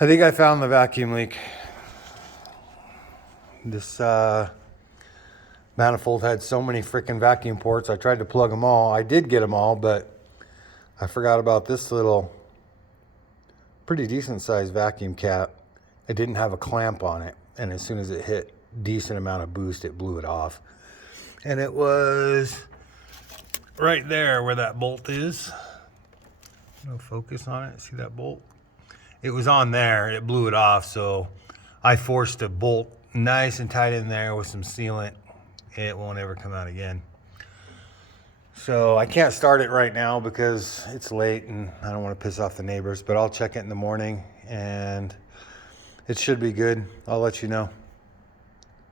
I think I found the vacuum leak. This manifold had so many freaking vacuum ports. I tried to plug them all. I did get them all, but I forgot about this little pretty decent sized vacuum cap. It didn't have a clamp on it, and as soon as it hit decent amount of boost, it blew it off. And it was right there where that bolt is. No focus on it. See that bolt? It was on there. It blew it off, so I forced a bolt nice and tight in there with some sealant. It won't ever come out again. So I can't start it right now because it's late and I don't want to piss off the neighbors, but I'll check it in the morning and it should be good. I'll let you know.